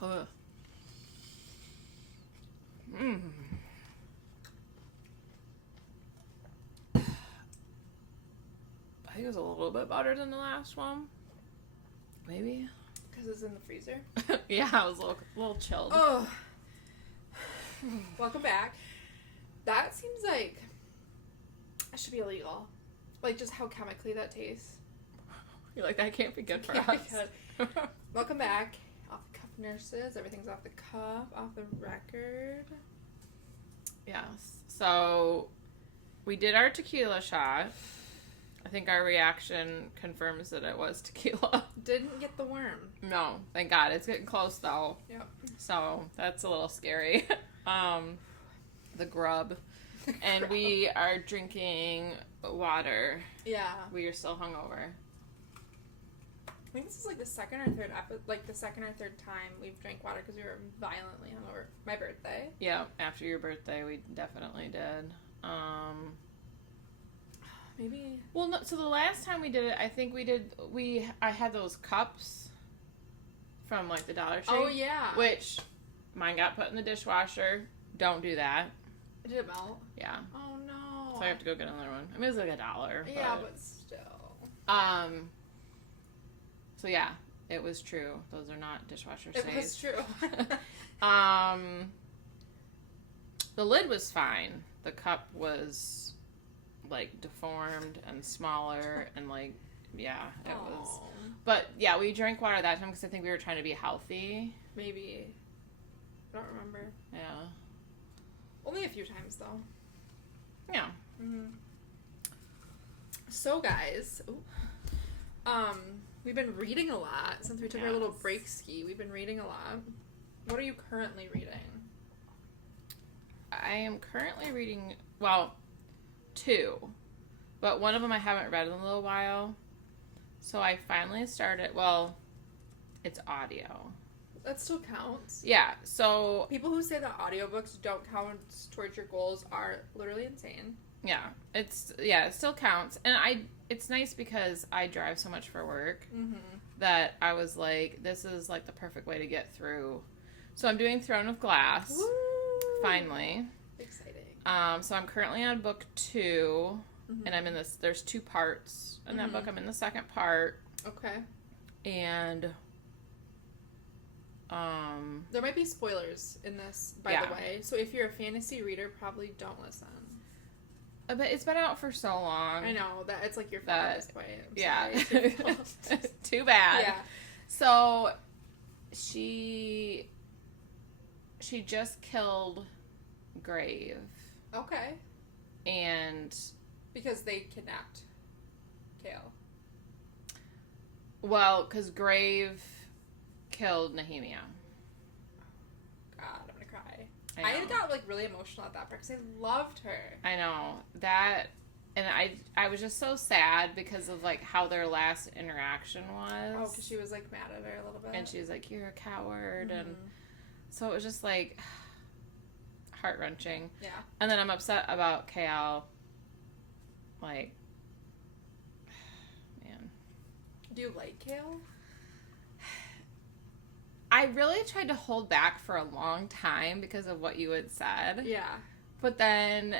Ugh. I think it was a little bit better than the last one. Maybe. Because it's in the freezer? Yeah, I was a little chilled. Oh. Welcome back. That seems like it should be illegal. Like, just how chemically that tastes. You're like, that can't be good for Can't us. be good. Welcome back. Off the Cuff Nurses. Everything's off the cuff, off the record. Yes. So, we did our tequila shot. I think our reaction confirms that it was tequila. Didn't get the worm. No, thank God. It's getting close, though. Yep. So, that's a little scary. The grub. And we are drinking water. Yeah. We are still hungover. I think this is like the second or third time we've drank water because we were violently hungover. My birthday. Yeah, after your birthday, we definitely did. Maybe. Well, no, so the last time we did it, I think I had those cups from, like, the Dollar Tree. Oh, yeah. Which, mine got put in the dishwasher. Don't do that. Did it melt? Yeah. Oh, no. So I have to go get another one. I mean, it was like $1. Yeah, but still. So yeah, it was true. Those are not dishwasher safe. It was true. The lid was fine. The cup was, like, deformed and smaller and, like, yeah, it was. But yeah, we drank water that time because I think we were trying to be healthy. Maybe. I don't remember. Yeah. Only a few times, though. Yeah. Mm-hmm. So, guys, we've been reading a lot since we took our little break ski. We've been reading a lot. What are you currently reading? I am currently reading, well, 2. But one of them I haven't read in a little while. So I finally started, well, it's audio. That still counts. Yeah, so... People who say that audiobooks don't count towards your goals are literally insane. Yeah, it still counts. And it's nice because I drive so much for work that I was like, this is, like, the perfect way to get through. So I'm doing Throne of Glass. Woo! Finally. Exciting. So I'm currently on book 2, and I'm in this, there's 2 parts in that book. I'm in the second part. Okay. And... there might be spoilers in this, by the way. So if you're a fantasy reader, probably don't listen. But it's been out for so long. I know that it's like your fault at this point. Too bad. Yeah. So she just killed Grave. Okay. And because they kidnapped Kale. Well, because Grave killed Nehemia. God, I'm gonna cry. I got, like, really emotional at that part because I loved her. I know. That, and I was just so sad because of, like, how their last interaction was. Oh, because she was, like, mad at her a little bit. And she was like, you're a coward. And so it was just, like, heart-wrenching. Yeah. And then I'm upset about Kale. Like, man. Do you like Kale? I really tried to hold back for a long time because of what you had said. Yeah. But then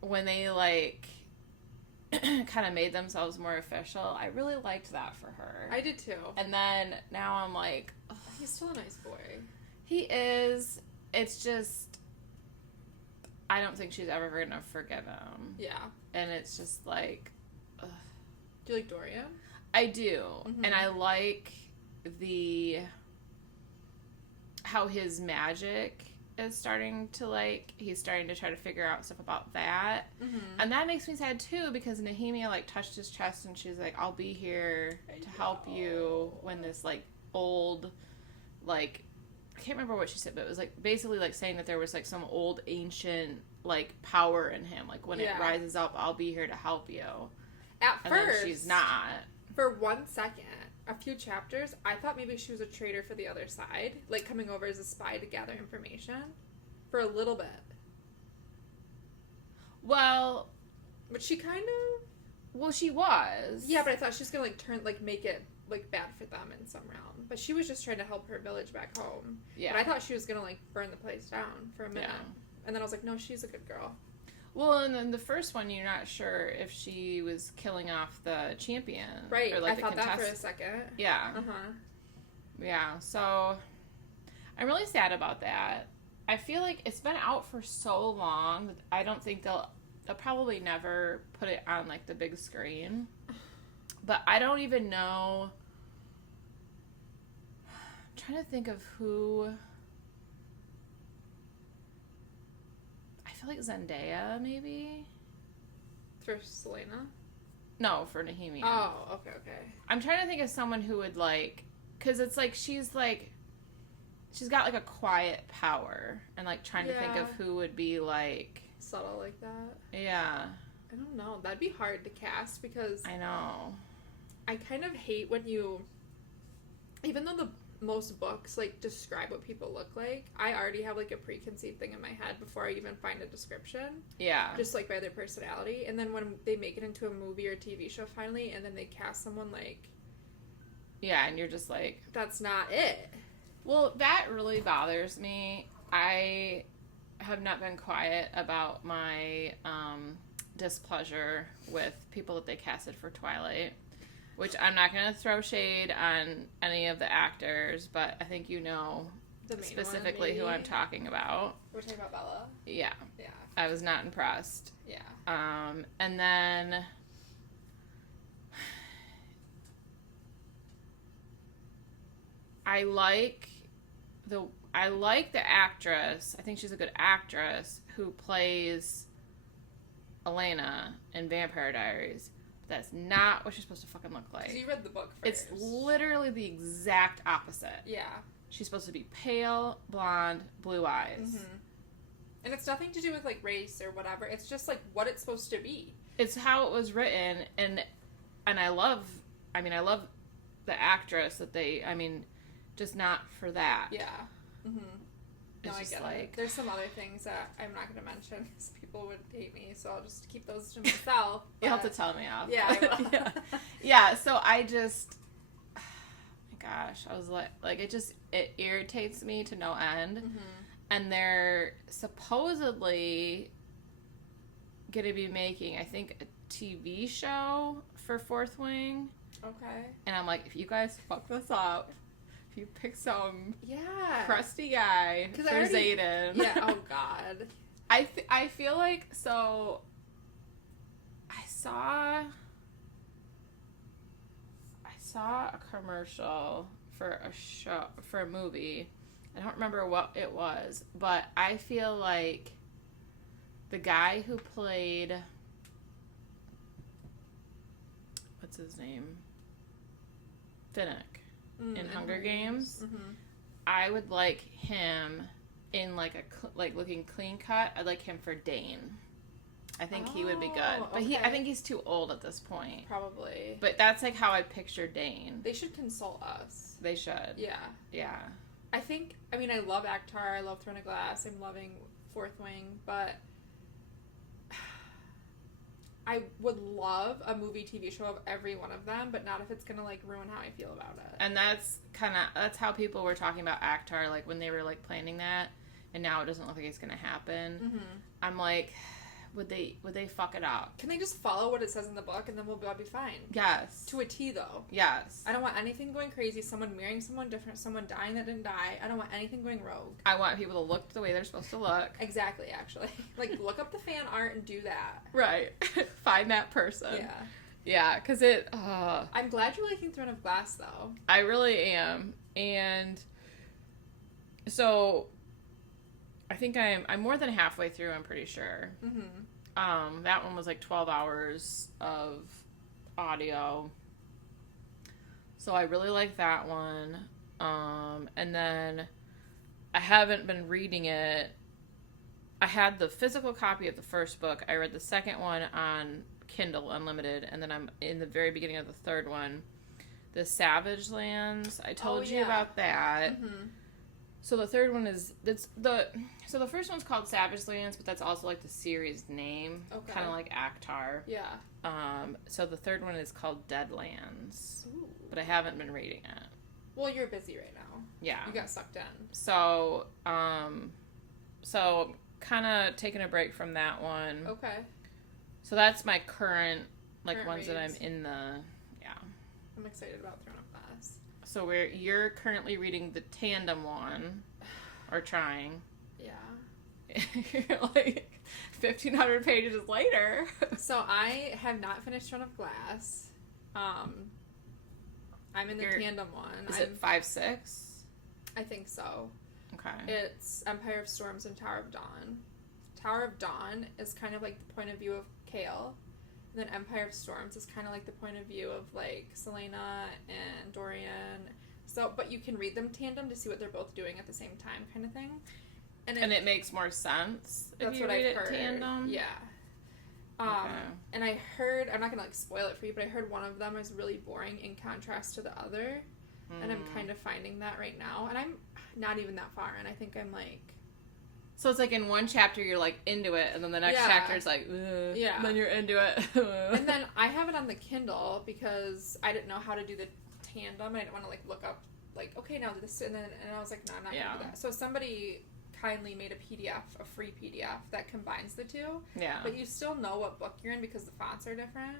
when they, like, kind of made themselves more official, I really liked that for her. I did too. And then now I'm like... Ugh. He's still a nice boy. He is. It's just... I don't think she's ever going to forgive him. Yeah. And it's just like... Ugh. Do you like Dorian? I do. And I like how his magic is starting to, like, he's starting to try to figure out stuff about that. And that makes me sad too because Nehemia, like, touched his chest and she's like, I'll be here to help you when this, like, old, like, I can't remember what she said, but it was, like, basically, like, saying that there was, like, some old ancient, like, power in him. Like, when it rises up, I'll be here to help you. At first. Then she's not. For 1 second, a few chapters, I thought maybe she was a traitor for the other side. Like, coming over as a spy to gather information. For a little bit. Well... But she kind of... Well, she was. Yeah, but I thought she was going to, like, make it like, bad for them in some realm. But she was just trying to help her village back home. Yeah. But I thought she was going to, like, burn the place down for a minute. Yeah. And then I was like, no, she's a good girl. Well, and then the first one, you're not sure if she was killing off the champion. Right. Or, like, I thought that for a second. Yeah. Uh-huh. Yeah, so I'm really sad about that. I feel like it's been out for so long that I don't think they'll probably never put it on, like, the big screen. But I don't even know. I'm trying to think of who. I feel like Zendaya, maybe? For Selena? No, for Nehemia. Oh, okay. I'm trying to think of someone who would, like, because it's like she's got, like, a quiet power, and, like, trying to think of who would be, like, subtle like that. Yeah. I don't know. That'd be hard to cast because I know. I kind of hate when you, even though the most books, like, describe what people look like, I already have, like, a preconceived thing in my head before I even find a description. Yeah. Just, like, by their personality. And then when they make it into a movie or TV show finally, and then they cast someone, like... Yeah, and you're just like... That's not it. Well, that really bothers me. I have not been quiet about my displeasure with people that they casted for Twilight. Which I'm not going to throw shade on any of the actors, but I think you know specifically who I'm talking about. We're talking about Bella? Yeah. Yeah. I was not impressed. Yeah. And then... I like the actress. I think she's a good actress who plays Elena in Vampire Diaries. But that's not what she's supposed to fucking look like. 'Cause you read the book first. It's literally the exact opposite. Yeah. She's supposed to be pale, blonde, blue eyes. Mm-hmm. And it's nothing to do with, like, race or whatever. It's just, like, what it's supposed to be. It's how it was written, and I love the actress that they, just not for that. Yeah. Mm-hmm. No, It's I just get like... it. There's some other things that I'm not going to mention because people would hate me, so I'll just keep those to myself. You'll have to tell me off. Yeah, I will. Yeah, so I just... Oh my gosh, I was like it irritates me to no end. Mm-hmm. And they're supposedly going to be making, I think, a TV show for Fourth Wing. Okay. And I'm like, if you guys fuck this up, if you pick some crusty guy for Xaden. Yeah, oh god. I feel like, so, I saw a commercial for a movie. I don't remember what it was, but I feel like the guy who played, what's his name? Finnick in Hunger Games. Mm-hmm. I would like him in like looking clean cut. I'd like him for Dane. I think he would be good, but okay. I think he's too old at this point. Probably. But that's like how I picture Dane. They should consult us. They should. Yeah. Yeah. I think, I love Akhtar, I love Throne of Glass, I'm loving Fourth Wing, but I would love a movie TV show of every one of them, but not if it's gonna, like, ruin how I feel about it. And that's how people were talking about Akhtar, like, when they were, like, planning that, and now it doesn't look like it's gonna happen. Mm-hmm. I'm like, would they fuck it up? Can they just follow what it says in the book and then we'll be fine? Yes. To a T, though. Yes. I don't want anything going crazy, someone marrying someone different, someone dying that didn't die. I don't want anything going rogue. I want people to look the way they're supposed to look. Exactly, actually. Like, look up the fan art and do that. Right. Find that person. Yeah. Yeah, because it... I'm glad you're liking Throne of Glass, though. I really am. And so I think I'm more than halfway through, I'm pretty sure. Mm-hmm. That one was like 12 hours of audio. So I really like that one. And then I haven't been reading it. I had the physical copy of the first book. I read the second one on Kindle Unlimited, and then I'm in the very beginning of the third one. The Savage Lands. I told you about that. Mm-hmm. So the third one is so the first one's called Savage Lands, but that's also like the series name, kind of like Akhtar. Yeah. So the third one is called Deadlands. Ooh. but I haven't been reading it. Well, you're busy right now. Yeah. You got sucked in. So, kind of taking a break from that one. Okay. So that's my current ones reads. that I'm in the, I'm excited about Throne of Glass. So you're currently reading the tandem one, or trying. Yeah. You're like 1,500 pages later. So I have not finished Throne of Glass. I'm in the tandem one. Is it 5-6? I think so. Okay. It's Empire of Storms and Tower of Dawn. Tower of Dawn is kind of like the point of view of Kale. And then Empire of Storms is kind of like the point of view of, like, Selena and Dorian. So, but you can read them tandem to see what they're both doing at the same time, kind of thing. And it makes more sense if that's you what read I've it heard. tandem? Yeah. Okay. And I heard, I'm not going to, like, spoil it for you, but I heard one of them is really boring in contrast to the other. And I'm kind of finding that right now. And I'm not even that far in. I think I'm, like... So it's like in one chapter you're like into it, and then the next chapter is like, ugh, yeah. And then you're into it. And then I have it on the Kindle because I didn't know how to do the tandem. I didn't want to like look up like, okay, now this, and I was like, no, I'm not gonna do that. So somebody kindly made a PDF, a free PDF that combines the two. Yeah. But you still know what book you're in because the fonts are different.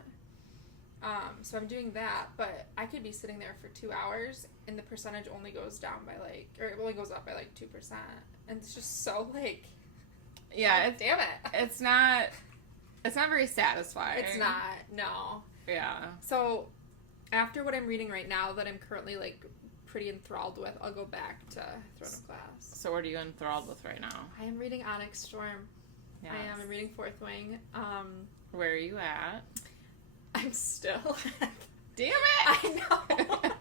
So I'm doing that, but I could be sitting there for 2 hours and the percentage only goes down by like, or it only goes up by like 2%. And it's just so like, yeah, damn it. It's not very satisfying. It's not, no. Yeah. So after what I'm reading right now that I'm currently like pretty enthralled with, I'll go back to Throne of Glass. So what are you enthralled with right now? I am reading Onyx Storm. Yes. I am. I'm reading Fourth Wing. Where are you at? I'm still. Damn it! I know.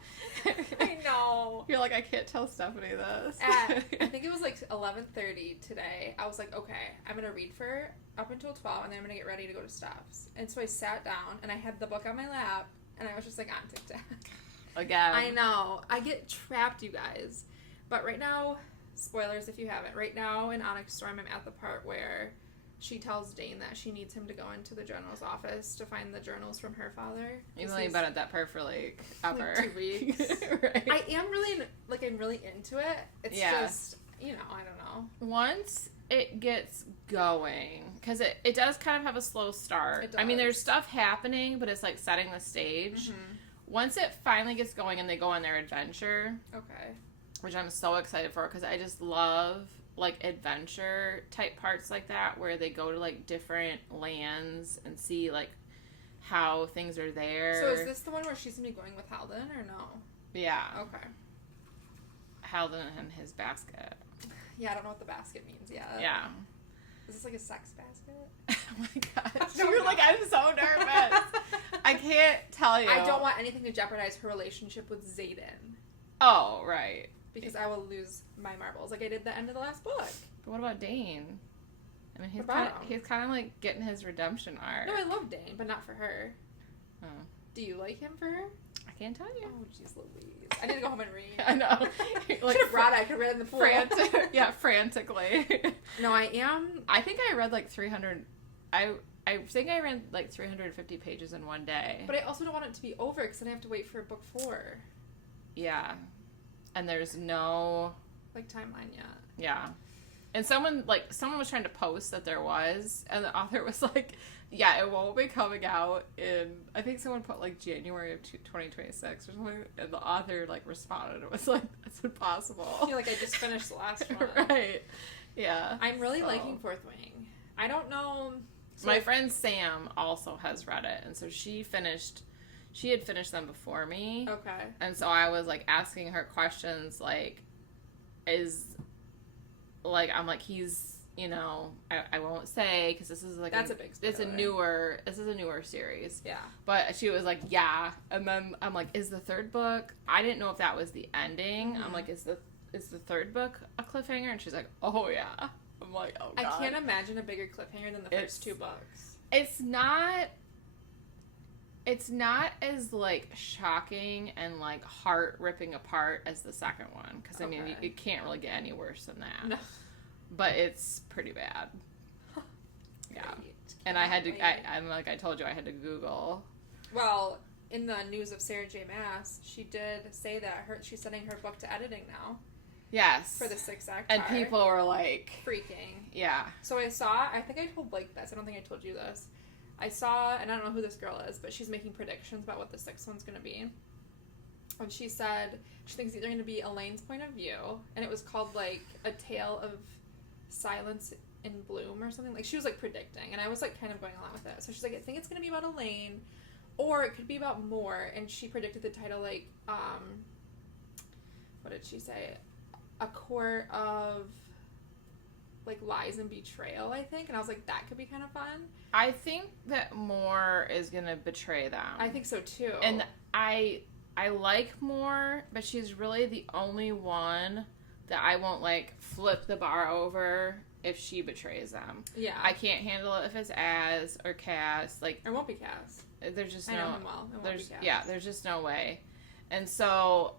I know. You're like, I can't tell Stephanie this. I think it was like 11:30 today. I was like, okay, I'm going to read for up until 12, and then I'm going to get ready to go to Steph's. And so I sat down, and I had the book on my lap, and I was just like on TikTok. Again. I know. I get trapped, you guys. But right now, spoilers if you haven't, right now in Onyx Storm, I'm at the part where she tells Dane that she needs him to go into the journal's office to find the journals from her father. You've only been at that part for like ever. Like 2 weeks. Right. I am really, like, I'm really into it. It's just, you know, I don't know. Once it gets going, because it does kind of have a slow start. It does. I mean, there's stuff happening, but it's like setting the stage. Mm-hmm. Once it finally gets going and they go on their adventure. Okay. Which I'm so excited for because I just love like adventure type parts like that where they go to like different lands and see like how things are there. So is this the one where she's gonna be going with Halden or no? Yeah. Okay. Halden and his basket. Yeah, I don't know what the basket means yet. Yeah. Is this like a sex basket? Oh my gosh. You're like, I'm so nervous. I can't tell you. I don't want anything to jeopardize her relationship with Xaden. Oh, right. Because I will lose my marbles, like I did at the end of the last book. But what about Dane? I mean, he's kind of like getting his redemption arc. No, I love Dane, but not for her. Oh. Do you like him for her? I can't tell you. Oh, jeez Louise. I need to go home and read. I know. Like, should have brought it. I could have read it in the pool. Frantically. No, I am. I think I read like 300. I think I read like 350 pages in one day. But I also don't want it to be over because then I have to wait for book 4. Yeah. And there's no like timeline yet. Yeah. And someone was trying to post that there was, and the author was like, yeah, it won't be coming out in, I think someone put like January of 2026 or something, and the author like responded. It was like, that's impossible. You're like, I just finished the last one. Right. Yeah. I'm really liking Fourth Wing. I don't know. So my friend Sam also has read it, and so she had finished them before me. Okay. And so I was like asking her questions like, I'm like, he's, you know, I won't say because this is like that's a big spoiler. This is a newer series. Yeah. But she was like, yeah, and then I'm like, is the third book? I didn't know if that was the ending. Mm-hmm. I'm like, is the third book a cliffhanger? And she's like, oh yeah. I'm like, oh God. I can't imagine a bigger cliffhanger than the first 2 books. It's not as like shocking and like heart ripping apart as the second one because I mean it can't really get any worse than that. No. But it's pretty bad. Yeah. And I had to. I told you I had to Google. Well, in the news of Sarah J. Maas, she did say that she's sending her book to editing now. Yes. For the 6th act. And people were like... freaking. Yeah. So I think I told Blake this. I don't think I told you this. I saw, and I don't know who this girl is, but she's making predictions about what the 6th one's going to be. And she said she thinks it's either going to be Elaine's point of view, and it was called, like, A Tale of Silence in Bloom or something. Like, she was, like, predicting, and I was, like, kind of going along with it. So she's like, I think it's going to be about Elaine, or it could be about Moore, and she predicted the title, like, what did she say? A court of, like, lies and betrayal, I think. And I was like, that could be kind of fun. I think that Moore is going to betray them. I think so, too. And I like Moore, but she's really the only one that I won't, like, flip the bar over if she betrays them. Yeah. I can't handle it if it's Az or Cass. Like, it won't be Cass. There's just no... I know him well. It won't be Cass. Yeah, there's just no way. And so...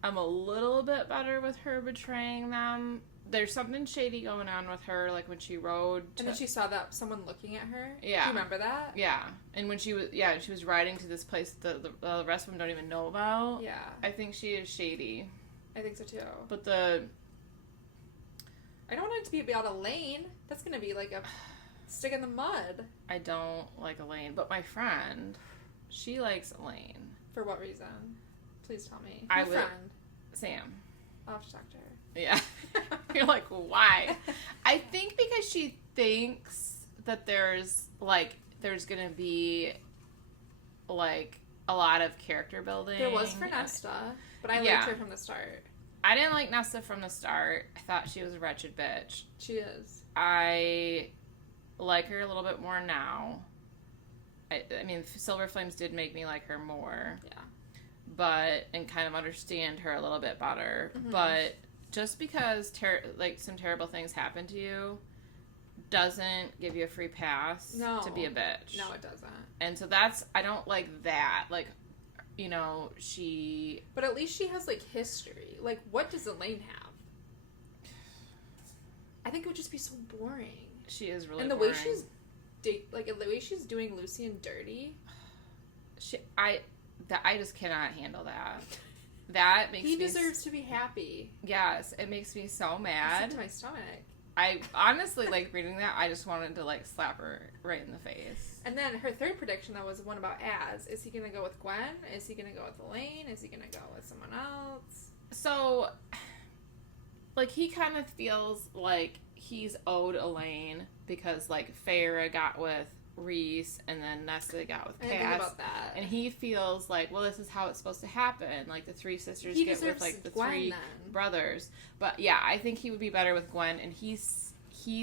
I'm a little bit better with her betraying them. There's something shady going on with her, like when she rode to... And then she saw that someone looking at her? Yeah. Do you remember that? Yeah. And when she was riding to this place the rest of them don't even know about. Yeah. I think she is shady. I think so too. But I don't want it to be about Elaine. That's going to be like a stick in the mud. I don't like Elaine, but my friend, she likes Elaine. For what reason? Please tell me. Your friend. Sam. I'll have to talk to her. Yeah. You're like, why? I think because she thinks that there's going to be, like, a lot of character building. There was for Nesta, but I liked her from the start. I didn't like Nesta from the start. I thought she was a wretched bitch. She is. I like her a little bit more now. I mean, Silver Flames did make me like her more. Yeah. And kind of understand her a little bit better. Mm-hmm. But just because, some terrible things happen to you doesn't give you a free pass to be a bitch. No, it doesn't. And so I don't like that. Like, you know, she... But at least she has, like, history. Like, what does Elaine have? I think it would just be so boring. She is really boring. And the way she's doing Lucian dirty... I just cannot handle that. That makes me... He deserves to be happy. Yes, it makes me so mad. It's to my stomach. I honestly, like, reading that, I just wanted to, like, slap her right in the face. And then her third prediction, though, was one about Az. Is he going to go with Gwen? Is he going to go with Elaine? Is he going to go with someone else? So, like, he kind of feels like he's owed Elaine because, like, Farrah got with Reese and then Nesta got with Cass. I didn't think about that. And he feels like, well, this is how it's supposed to happen. Like, the three sisters get with, like, the Gwen, three brothers. But, yeah, I think he would be better with Gwen, and he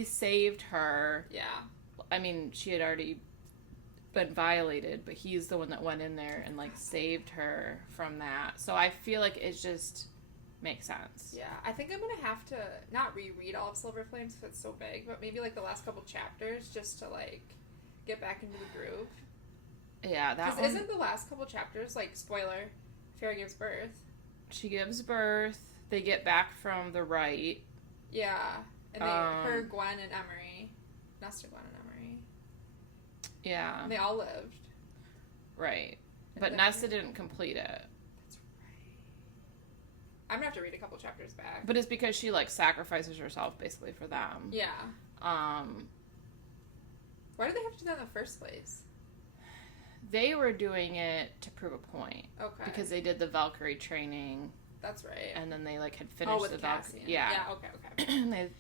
saved her. Yeah. I mean, she had already been violated, but he's the one that went in there and, like, saved her from that. So I feel like it just makes sense. Yeah, I think I'm going to have to not reread all of Silver Flames if it's so big, but maybe, like, the last couple chapters just to, like... get back into the groove. Yeah, that one... Isn't the last couple chapters, like, spoiler, Farrah gives birth? She gives birth. They get back from the right. Yeah. And her, Gwen, and Emery. Nesta, Gwen, and Emery. Yeah. And they all lived. Right. But Nesta didn't complete it. That's right. I'm gonna have to read a couple chapters back. But it's because she, like, sacrifices herself, basically, for them. Yeah. Why did they have to do that in the first place? They were doing it to prove a point. Okay. Because they did the Valkyrie training. That's right. And then they, like, had finished the Valkyrie. Yeah. Yeah, okay.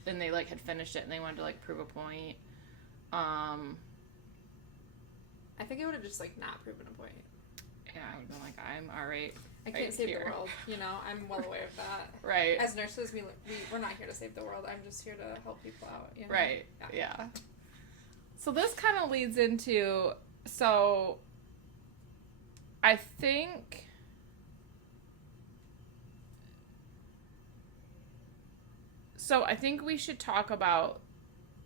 and they, like, had finished it, and they wanted to, like, prove a point. I think I would have just, like, not proven a point. Yeah, I would have been like, I'm irate. I can't save the world, you know? I'm well aware of that. Right. As nurses, we're not here to save the world. I'm just here to help people out, you know? Right. Yeah. So this kind of leads into, I think we should talk about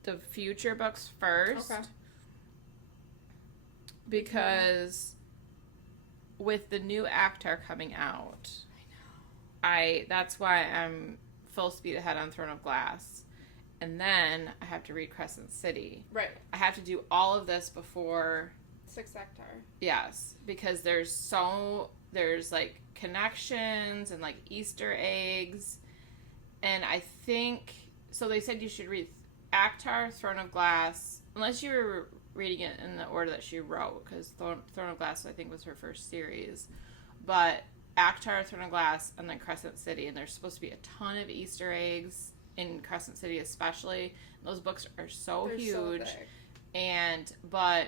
the future books first. Okay. Because with the new ACOTAR coming out, I know. That's why I'm full speed ahead on Throne of Glass. And then I have to read Crescent City. Right. I have to do all of this before 6 Actar. Yes, because there's like connections and like Easter eggs, and I think so. They said you should read Actar, Throne of Glass, unless you were reading it in the order that she wrote, because Throne of Glass I think was her first series, but Actar, Throne of Glass, and then Crescent City, and there's supposed to be a ton of Easter eggs in Crescent City especially. Those books are They're huge, but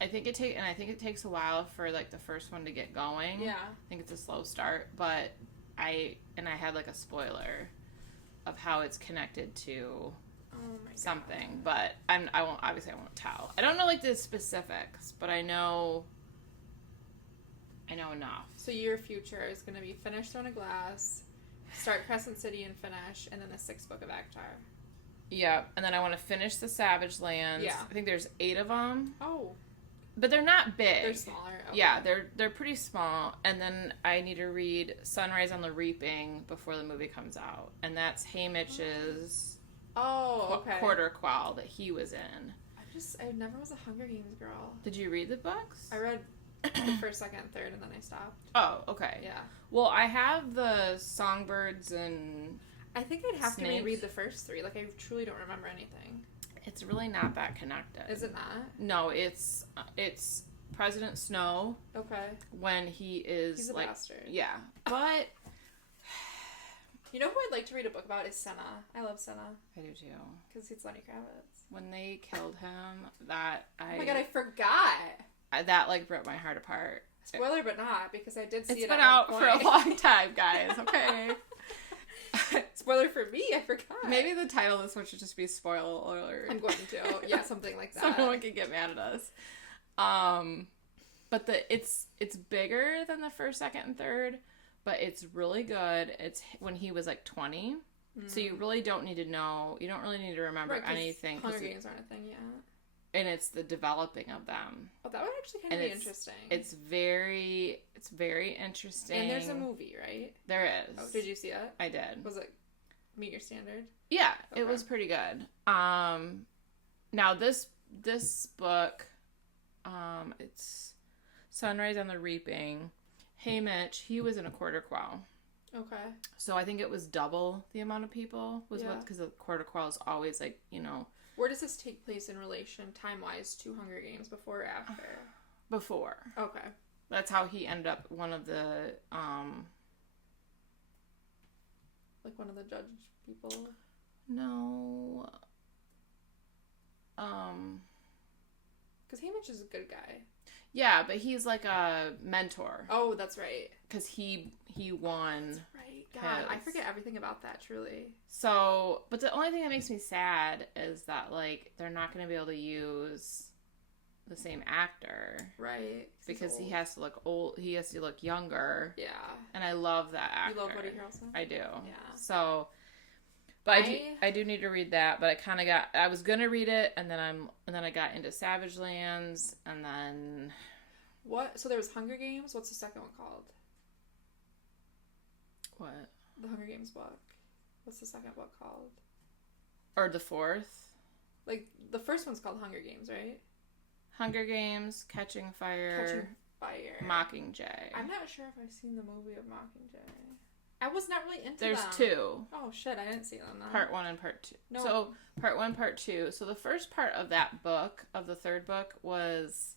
I think it takes a while for like the first one to get going. Yeah, I think it's a slow start, but I had like a spoiler of how it's connected to something, but I won't tell. I don't know like the specifics, but I know enough. So your future is going to be finish Throne of Glass, start Crescent City and finish, and then the 6th book of Actar. Yeah, and then I want to finish the Savage Lands. Yeah. I think there's 8 of them. Oh. But they're not big. They're smaller. Okay. Yeah, they're pretty small. And then I need to read Sunrise on the Reaping before the movie comes out. And that's Haymitch's quarter quell that he was in. I never was a Hunger Games girl. Did you read the books? I read the first, second, and third, and then I stopped. Oh, okay. Yeah. Well, I have the Songbirds and I think I'd have to reread the first 3. Like, I truly don't remember anything. It's really not that connected. Is it not? No, it's President Snow. Okay. When he's a bastard. Yeah. But you know who I'd like to read a book about is Senna. I love Senna. I do too. Because he's Lenny Kravitz. When they killed him, oh my god, I forgot. That like broke my heart apart. Spoiler, but not, because I did see it. It's been out for a long time, guys. Okay. Spoiler for me, I forgot. Maybe the title of this one should just be Spoiler Alert. I'm going to. Yeah, something like that. So no one can get mad at us. But it's bigger than the first, second, and third, but it's really good. It's when he was like 20. So you really don't need to know. You don't really need to remember anything. Hunger Games aren't a thing yet. And it's the developing of them. Oh, that would actually kind of be interesting. It's very interesting. And there's a movie, right? There is. Oh, did you see it? I did. Was it meet your standard? Yeah, okay. It was pretty good. Now this book, it's Sunrise on the Reaping. Haymitch, he was in a quarter quell. Okay. So I think it was double the amount of people because the quarter quell is always like, you know. Where does this take place in relation, time-wise, to Hunger Games? Before or after? Before. Okay. That's how he ended up one of the, like one of the judge people? No. Because Haymitch is a good guy. Yeah, but he's like a mentor. Oh, that's right. Because he won. That's right. God, I forget everything about that, truly. So, but the only thing that makes me sad is that, like, they're not going to be able to use the same actor. Right. Because he has to look old. He has to look younger. Yeah. And I love that actor. You love Woody Harrelson? I do. Yeah. So, but I do need to read that, but I was going to read it, and then I got into Savage Lands, and then... What? So there was Hunger Games? What's the second one called? What? The Hunger Games book. What's the second book called? Or the fourth? Like, the first one's called Hunger Games, right? Hunger Games, Catching Fire. Mockingjay. I'm not sure if I've seen the movie of Mockingjay. I was not really into There's them. 2. Oh, shit, I didn't see them then. Part 1 and Part 2. No. So, Part 1, Part 2. So, the first part of that book, of the third book, was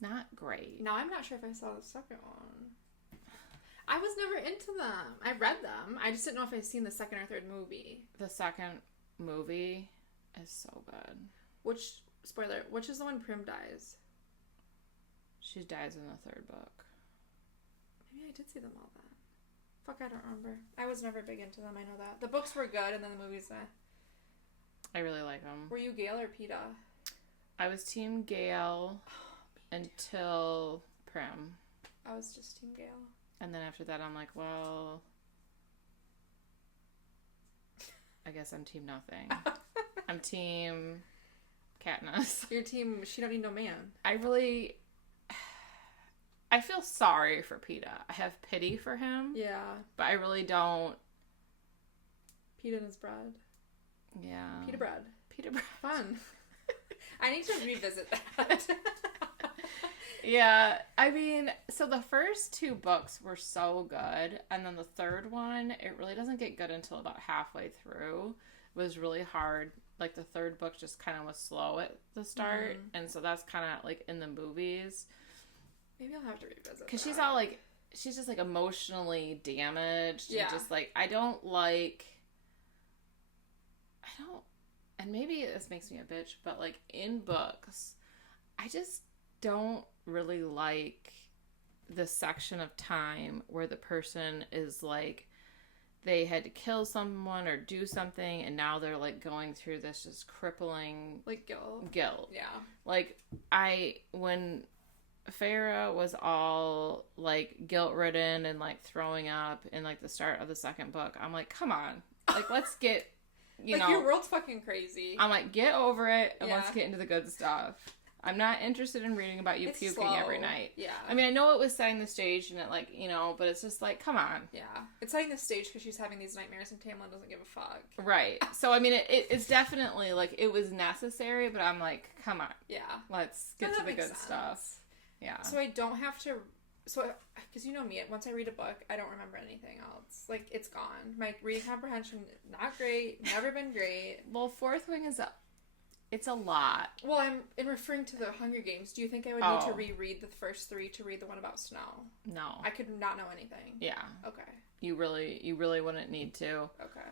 not great. Now, I'm not sure if I saw the second one. I was never into them. I read them. I just didn't know if I'd seen the second or third movie. The second movie is so good. Which is the one Prim dies? She dies in the third book. Maybe I did see them all then. Fuck, I don't remember. I was never big into them, I know that. The books were good, and then the movies, I really like them. Were you Gale or Peeta? I was Team Gale until Prim. I was just Team Gale. And then after that, I'm like, well, I guess I'm Team Nothing. I'm Team Katniss. Your team, she don't need no man. I feel sorry for Peeta. I have pity for him. Yeah. But I really don't. Peeta and his bread. Yeah. Peeta bread. Peeta bread. Fun. I need to revisit that. Yeah, I mean, so the first 2 books were so good, and then the third one, it really doesn't get good until about halfway through. It was really hard. Like, the third book just kind of was slow at the start, and so that's kind of, like, in the movies. Maybe I'll have to revisit because she's all, like, she's just, like, emotionally damaged. Yeah. And just, like, and maybe this makes me a bitch, but, like, in books, I just don't really like the section of time where the person is, like, they had to kill someone or do something, and now they're, like, going through this just crippling... Like, guilt. Yeah. Like, when Farrah was all, like, guilt-ridden and, like, throwing up in, like, the start of the second book, I'm like, come on. Like, let's get, you know... your world's fucking crazy. I'm like, get over it, and let's get into the good stuff. I'm not interested in reading about you puking every night. Yeah. I mean, I know it was setting the stage and it, like, you know, but it's just like, come on. Yeah. It's setting the stage because she's having these nightmares and Tamlin doesn't give a fuck. Right. So, I mean, it's definitely, like, it was necessary, but I'm like, come on. Yeah. Let's get to the good stuff. Yeah. So I don't have to... So, because you know me, once I read a book, I don't remember anything else. Like, it's gone. My reading comprehension, not great. Never been great. Well, Fourth Wing is it's a lot. Well, I'm in referring to the Hunger Games. Do you think I would need to reread the first 3 to read the one about snow? No. I could not know anything. Yeah. Okay. You really wouldn't need to. Okay.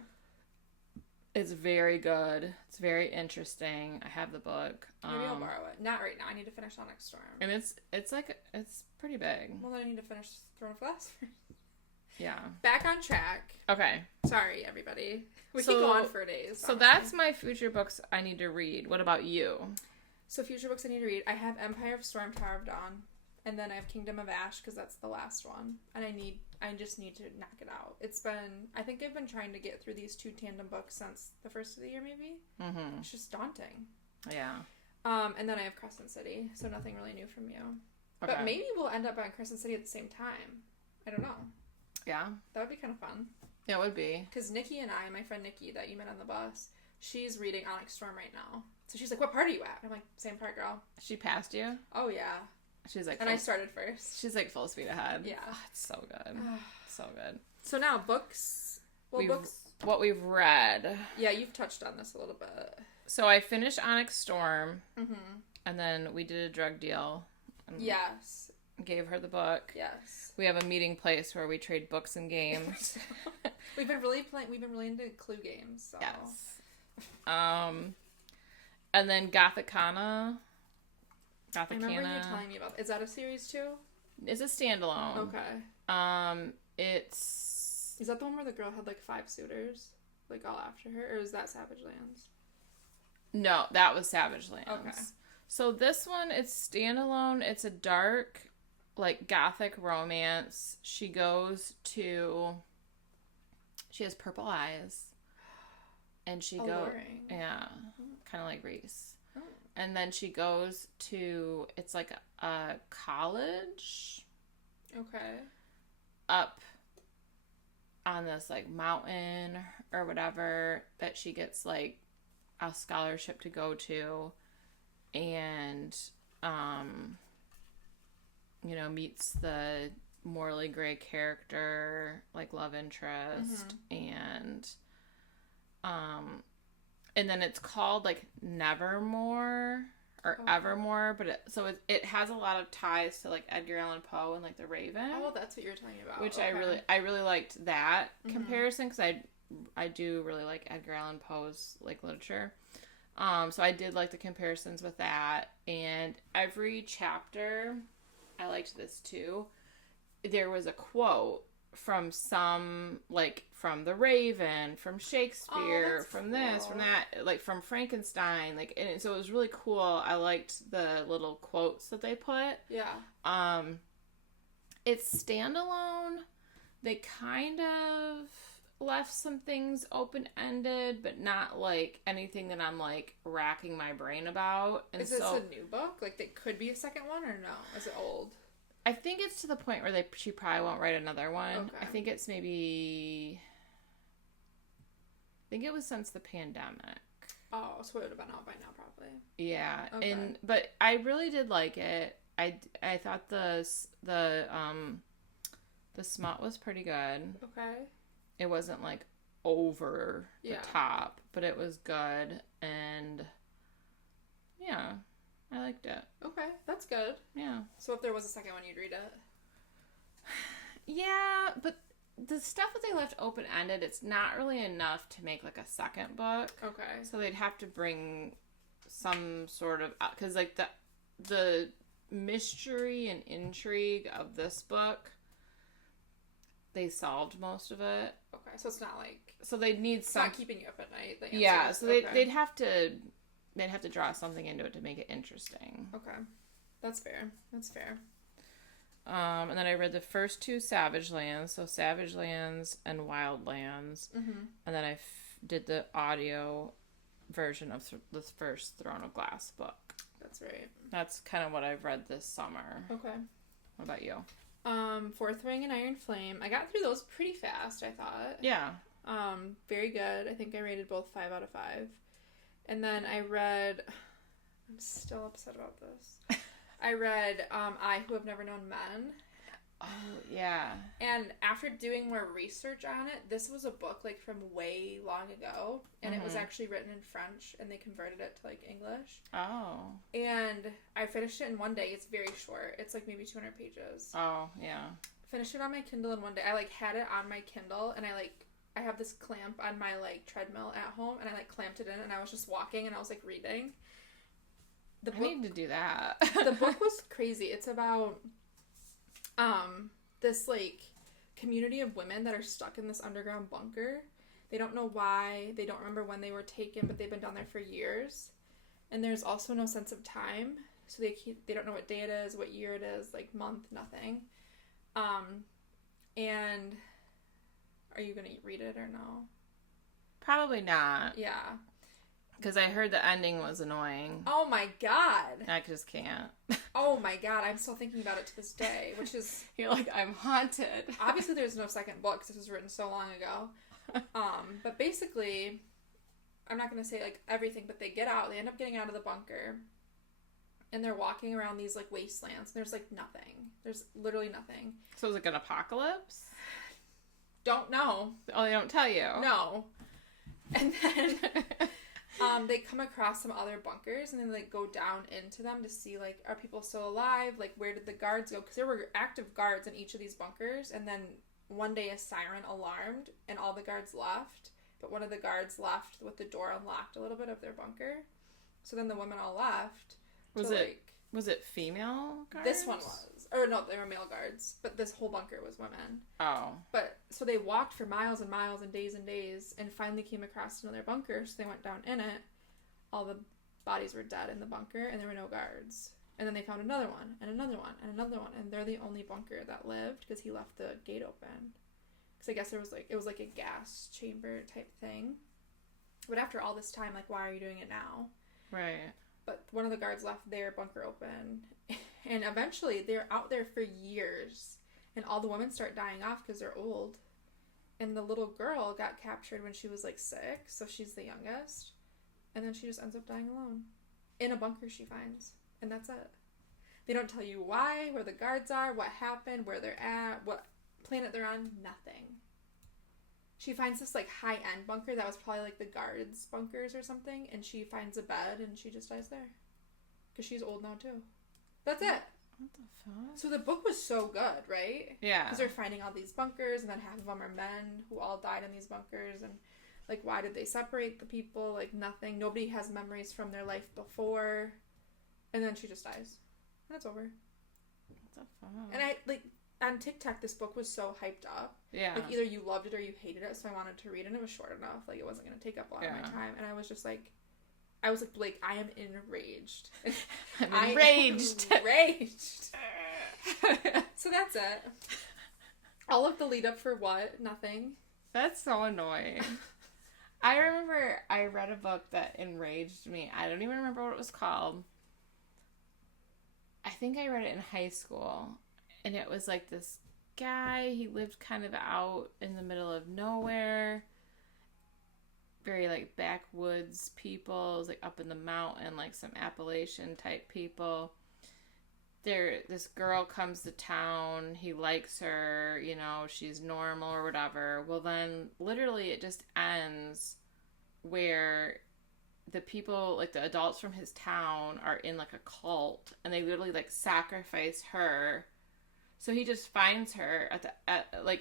It's very good. It's very interesting. I have the book. Maybe I'll borrow it. Not right now. I need to finish Onyx Storm. And it's pretty big. Well, then I need to finish Throne of Glass. Yeah. Back on track. Okay. Sorry, everybody. We can go on for days. So that's my future books I need to read. What about you? So future books I need to read. I have Empire of Storm, Tower of Dawn. And then I have Kingdom of Ash because that's the last one. And I just need to knock it out. I think I've been trying to get through these 2 tandem books since the first of the year, maybe. Mm-hmm. It's just daunting. Yeah. And then I have Crescent City, so nothing really new from you. Okay. But maybe we'll end up on Crescent City at the same time. I don't know. Yeah. That would be kind of fun. Yeah, it would be. Because Nikki and my friend Nikki that you met on the bus, she's reading Onyx Storm right now. So she's like, what part are you at? I'm like, same part, girl. She passed you? Oh, yeah. She's like... And I started first. She's like full speed ahead. Yeah. Oh, it's so good. So good. So now, books. Well, what we've read. Yeah, you've touched on this a little bit. So I finished Onyx Storm. Mm-hmm. And then we did a drug deal. Yes. Gave her the book. Yes. We have a meeting place where we trade books and games. We've been really into Clue games. So. Yes. And then Gothicana. I remember you telling me about. Is that a series too? It's a standalone. Okay. It's. Is that the one where the girl had like 5 suitors, like all after her, or is that Savage Lands? No, that was Savage Lands. Okay. So this one, it's standalone. It's a dark, like, gothic romance. She has purple eyes. And she goes... Yeah. Kind of like Reese. Oh. And then she goes to... It's like a college. Okay. Up on this, like, mountain or whatever that she gets, like, a scholarship to go to. And, you know, meets the morally gray character, like, love interest, and then it's called, like, Nevermore, or Evermore, but it has a lot of ties to, like, Edgar Allan Poe and, like, The Raven. Oh, that's what you're telling me about. Which I really liked that comparison, because I do really like Edgar Allan Poe's, like, literature. So I did like the comparisons with that, and every chapter, I liked this too. There was a quote from from The Raven, from Shakespeare, from this, from that, like from Frankenstein, like, and so it was really cool. I liked the little quotes that they put. Yeah. It's standalone. They kind of left some things open-ended, but not, like, anything that I'm, like, racking my brain about. And is this a new book? Like, there could be a second one, or no? Is it old? I think it's to the point where she probably won't write another one. Okay. I think it was since the pandemic. Oh, so it would have been out by now, probably. Yeah, okay. But I really did like it. I thought the smut was pretty good. Okay. It wasn't like over the top, but it was good, and yeah, I liked it. Okay, that's good. Yeah. So if there was a second one, you'd read it? Yeah, but the stuff that they left open-ended, it's not really enough to make like a second book. Okay. So they'd have to bring some sort of, because like the mystery and intrigue of this book, they solved most of it. Okay, so it's not like, so they'd need some, it's not keeping you up at night. The yeah, so they'd have to draw something into it to make it interesting. Okay, that's fair. And then I read the first two Savage Lands, so Savage Lands and Wild Lands, and then I did the audio version of the first Throne of Glass book. That's right. That's kind of what I've read this summer. Okay. What about you? Fourth Ring and Iron Flame. I got through those pretty fast, I thought. Yeah. Very good. I think I rated both 5 out of 5. And then I read, I'm still upset about this. I read I Who Have Never Known Men. Oh, yeah. And after doing more research on it, this was a book like from way long ago, and it was actually written in French, and they converted it to like English. Oh. And I finished it in one day. It's very short. It's like maybe 200 pages. Oh, yeah. Finished it on my Kindle in one day. I like had it on my Kindle, and I have this clamp on my like treadmill at home, and I like clamped it in, and I was just walking, and I was like reading. I need to do that. The book was crazy. It's about this like community of women that are stuck in this underground bunker. They don't know why. They don't remember when they were taken, but they've been down there for years. And there's also no sense of time. So they don't know what day it is, what year it is, like month, nothing. And are you going to read it or no? Probably not. Yeah. Because I heard the ending was annoying. Oh my god. I just can't. Oh my god, I'm still thinking about it to this day, which is... You're like, I'm haunted. Obviously there's no second book because this was written so long ago. But basically, I'm not going to say like everything, but they end up getting out of the bunker, and they're walking around these like wastelands, and there's like nothing. There's literally nothing. So is it like an apocalypse? Don't know. Oh, they don't tell you? No. And then... they come across some other bunkers, and then like go down into them to see like, are people still alive? Like, where did the guards go? Because there were active guards in each of these bunkers, and then one day a siren alarmed, and all the guards left, but one of the guards left with the door unlocked a little bit of their bunker. So then the women all left. Was it female guards? This one was. Or no, they were male guards, but this whole bunker was women. Oh. But, so they walked for miles and miles and days, and finally came across another bunker, so they went down in it. All the bodies were dead in the bunker, and there were no guards. And then they found another one, and another one, and another one, and they're the only bunker that lived, because he left the gate open. Because I guess it was like a gas chamber type thing. But after all this time, like, why are you doing it now? Right. But one of the guards left their bunker open. And eventually, they're out there for years. And all the women start dying off because they're old. And the little girl got captured when she was like 6. So she's the youngest. And then she just ends up dying alone. In a bunker she finds. And that's it. They don't tell you why, where the guards are, what happened, where they're at, what planet they're on. Nothing. She finds this like high-end bunker that was probably like the guards' bunkers or something, and she finds a bed and she just dies there. Because she's old now too. That's it. What the fuck? So the book was so good, right? Yeah. Because they're finding all these bunkers, and then half of them are men who all died in these bunkers, and like, why did they separate the people? Like, nothing. Nobody has memories from their life before. And then she just dies. And it's over. What the fuck? And I, like, on TikTok, this book was so hyped up. Yeah. Like, either you loved it or you hated it, so I wanted to read it, and it was short enough. Like, it wasn't going to take up a lot of my time. And I was just like, Blake, I am enraged. I'm enraged. Enraged. So that's it. All of the lead up for what? Nothing. That's so annoying. I remember I read a book that enraged me. I don't even remember what it was called. I think I read it in high school. And it was like this guy, he lived kind of out in the middle of nowhere. Very like like backwoods people. It was like up in the mountain, like some Appalachian type people. This girl comes to town. He likes her, you know, she's normal or whatever. Well, then literally it just ends where the people, like the adults from his town, are in like a cult, and they literally like sacrifice her. So he just finds her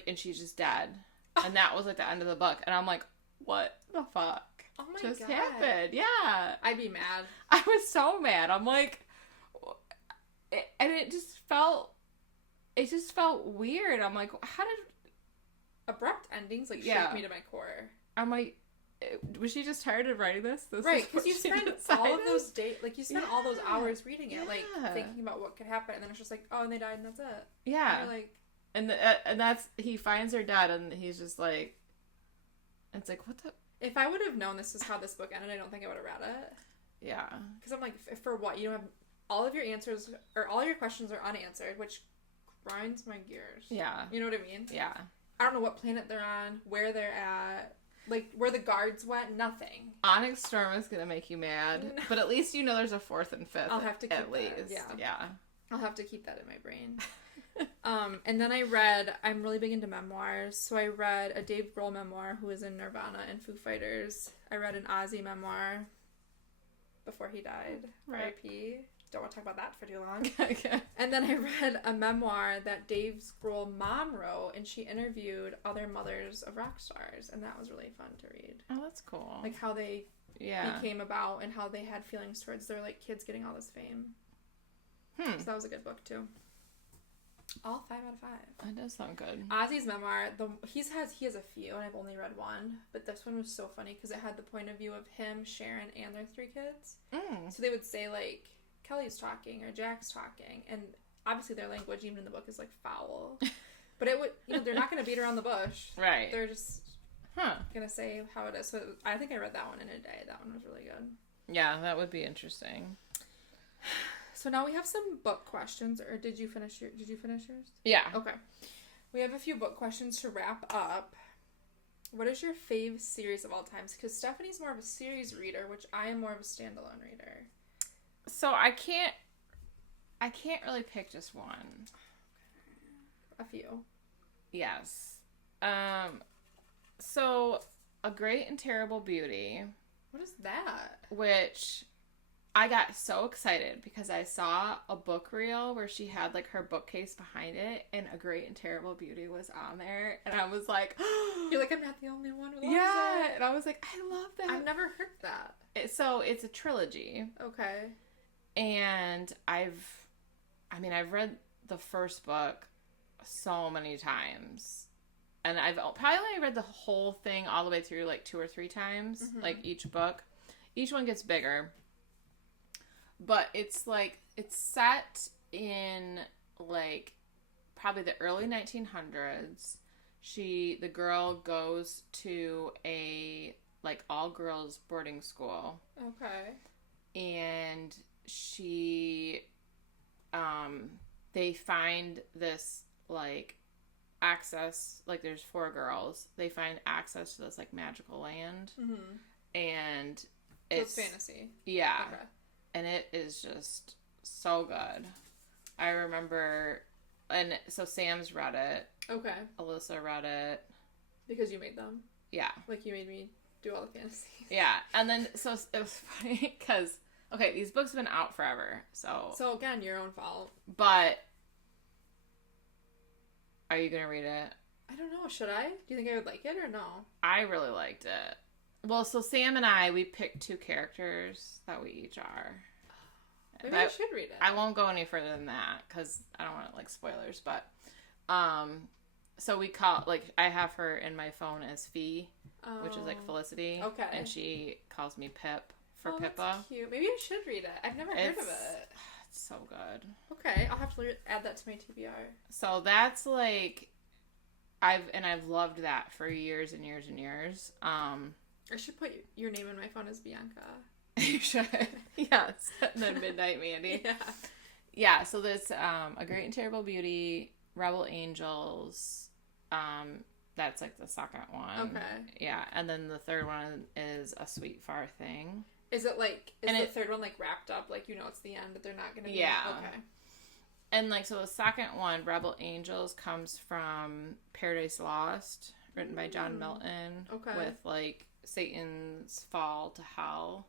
and she's just dead. And that was like the end of the book. And I'm like, what the fuck oh my just God. happened? Yeah. I'd be mad. I was so mad. I'm like, and it just felt weird. I'm like, how did abrupt endings like shake me to my core? I'm like, was she just tired of writing this? Right, because you spent all of those days, like, you spent all those hours reading it, like, thinking about what could happen, and then it's just like, oh, and they died, and that's it. Yeah. And you're like... And that's, he finds her dead, and he's just like, it's like, what the... If I would have known this is how this book ended, I don't think I would have read it. Yeah. Because I'm like, for what? You don't have... All of your answers, or all your questions are unanswered, which grinds my gears. Yeah. You know what I mean? Yeah. I don't know what planet they're on, where they're at... Like, where the guards went, nothing. Onyx Storm is going to make you mad. No. But at least you know there's a 4th and 5th. I'll have to keep at least. Yeah. I'll have to keep that in my brain. And then I'm really big into memoirs. So I read a Dave Grohl memoir, who was in Nirvana and Foo Fighters. I read an Ozzy memoir before he died. Right. R.I.P. Don't want to talk about that for too long. Okay. And then I read a memoir that Dave Grohl's mom wrote, and she interviewed other mothers of rock stars, and that was really fun to read. Oh, that's cool. Like how they became about and how they had feelings towards their like kids getting all this fame. So that was a good book too. All 5 out of 5. That does sound good. Ozzy's memoir, he has a few, and I've only read one, but this one was so funny because it had the point of view of him, Sharon, and their 3 kids. So they would say like, Kelly's talking or Jack's talking, and obviously their language even in the book is like foul, but it would, you know, they're not going to beat around the bush, right? They're just gonna say how it is. So I think I read that one in a day. That one was really good. Yeah, that would be interesting. So now we have some book questions, or did you finish yours? Yeah. Okay, we have a few book questions to wrap up. What is your fave series of all times? Because Stephanie's more of a series reader, which I am more of a standalone reader. So I can't really pick just one. A few. Yes. So A Great and Terrible Beauty. What is that? Which I got so excited because I saw a book reel where she had like her bookcase behind it, and A Great and Terrible Beauty was on there, and I was like, you're like, I'm not the only one who loves it. And I was like, I love that. I've never heard that. So it's a trilogy. Okay. And I've read the first book so many times. And I've probably only read the whole thing all the way through like 2 or 3 times, like each book. Each one gets bigger. But it's like, it's set in like probably the early 1900s. The girl goes to a like all girls boarding school. Okay. And they find this like access, like there's 4 girls, they find access to this like magical land, and so it's fantasy. Yeah. Okay. And it is just so good. I remember, and so Sam's read it. Okay. Alyssa read it. Because you made them? Yeah. Like you made me do all the fantasies. Yeah. And then, so it was funny because, okay, these books have been out forever, so again, your own fault. But, are you going to read it? I don't know. Should I? Do you think I would like it or no? I really liked it. Well, so Sam and I, we picked 2 characters that we each are. Maybe I should read it. I won't go any further than that because I don't want like spoilers. But, so we call, like, I have her in my phone as Fee, which is like Felicity. Okay. And she calls me Pip for Pippa. That's cute. Maybe I should read it. I've never heard of it. It's so good. Okay, I'll have to add that to my TBR. So that's like, I've loved that for years and years and years. I should put your name in my phone as Bianca. You should. Yes. And then Midnight Mandy. Yeah. Yeah, so there's A Great and Terrible Beauty, Rebel Angels, That's, like, the second one. Okay. Yeah, and then the third one is A Sweet Far Thing. Is it, like, the third one, like, wrapped up? Like, you know it's the end, but they're not going to be... Yeah. Okay. And, like, so the second one, Rebel Angels, comes from Paradise Lost, written by John Milton. Okay. With, like, Satan's fall to hell,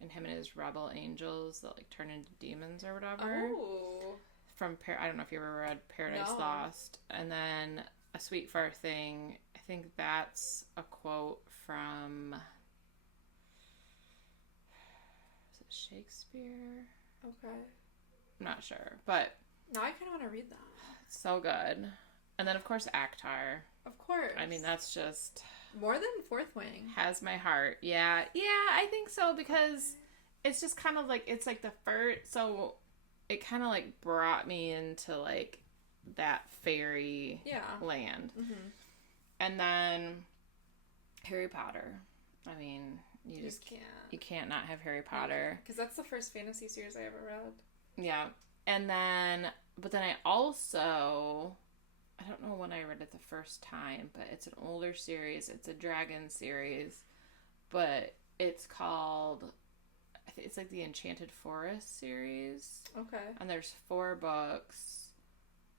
and him and his rebel angels that, like, turn into demons or whatever. Oh. I don't know if you ever read Paradise Lost. And then A Sweet Far Thing, I think that's a quote from... Is it Shakespeare? Okay. I'm not sure, but... Now I kind of want to read that. It's so good. And then, of course, Akhtar. Of course. I mean, that's just... More than Fourth Wing. Has my heart. Yeah. Yeah, I think so, because it's just kind of like, it's like the first... So... It kind of, like, brought me into, like, that fairy land. Mm-hmm. And then Harry Potter. I mean, you just can't. You can't not have Harry Potter. Because that's the first fantasy series I ever read. Yeah. And then, but then I also, I don't know when I read it the first time, but it's an older series. It's a dragon series. But it's called... It's like the Enchanted Forest series. Okay. And there's 4 books.